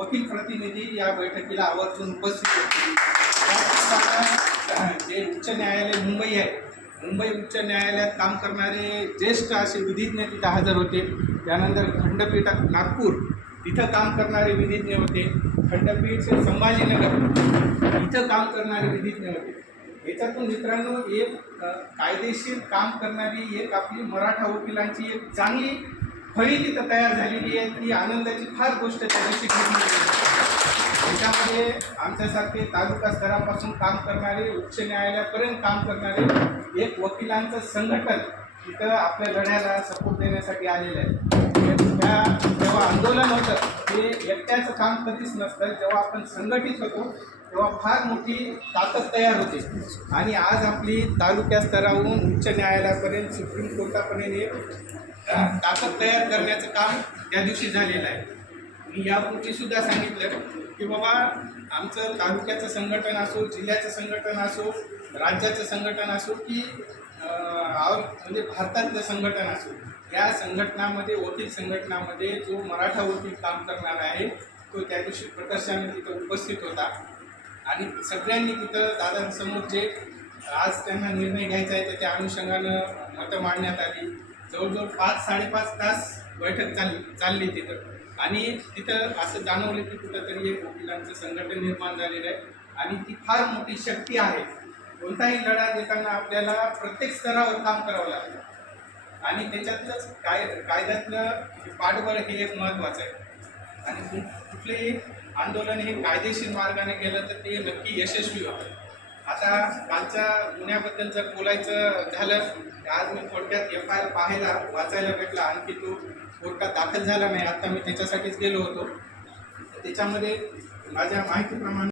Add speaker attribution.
Speaker 1: वकील प्रतिनिधी या बैठकीला आवर्जून उपस्थित होते. जे उच्च न्यायालय मुंबई आहे मुंबई उच्च न्यायालयात काम करणारे ज्येष्ठ असे विधिज्ञ तिथं हजर होते. त्यानंतर खंडपीठात नागपूर तिथं काम करणारे विधिज्ञ होते. खंडपीठ संभाजीनगर इथं काम करणारे विधिज्ञ होते. याच्यातून मित्रांनो एक कायदेशीर काम करणारी एक आपली मराठा वकिलांची एक चांगली फळी तिथं तयार झालेली आहे ती आनंदाची फार गोष्ट त्या दिवशी त्याच्यामध्ये आमच्यासारखे तालुका स्तरापासून काम करणारे उच्च न्यायालयापर्यंत काम करणारे एक वकिलांचं संघटन तिथं आपल्या लढ्याला सपोर्ट देण्यासाठी आलेलं आहे. त्या जेव्हा आंदोलन होतं एकट्याचं काम कधीच नसतं. जेव्हा आपण संघटित होतो तेव्हा फार मोठी ताकद तयार होते. आणि आज आपली तालुक्या स्तरावरून उच्च न्यायालयापर्यंत सुप्रीम कोर्टापर्यंत एक ताकद तयार करण्याचं काम त्या दिवशी झालेलं आहे. मी यापूर्वी सुद्धा सांगितलं की बाबा आमचं तालुक्याचं संघटन असो जिल्ह्याचं संघटन असो राज्याचं संघटन असो की म्हणजे भारतातलं संघटन असो या संघटनामध्ये वकील संघटनामध्ये जो मराठा वकील काम करणार आहे तो त्या दिवशी प्रकर्षाने तिथं उपस्थित होता. आणि सगळ्यांनी तिथं दादांसमोर जे आज त्यांना निर्णय घ्यायचा आहे त्याच्या अनुषंगानं मतं मांडण्यात आली. जवळजवळ पाच साडेपाच तास बैठक चालली चालली तिथं. आणि तिथं असं जाणवलं की कुठंतरी एक वकिलांचं संघटन निर्माण झालेलं आहे. आणि ती फार मोठी शक्ती आहे. कोणताही लढा देताना आपल्याला प्रत्येक स्तरावर काम करावं लागतं. आणि त्याच्यातलंच काय कायद्यातलं पाठबळ हे एक महत्त्वाचं आहे. आणि कु- कुठलेही आंदोलन हे कायदेशीर मार्गाने केलं तर ते नक्की यशस्वी होतं. आता कालच्या गुन्ह्याबद्दल जर बोलायचं झालं तर आज मी थोडक्यात एफ आय आर पाहायला वाचायला भेटला. आणखी तो कोर्टात दाखल झाला नाही. आता मी त्याच्यासाठीच गेलो होतो. त्याच्यामध्ये माझ्या माहितीप्रमाणे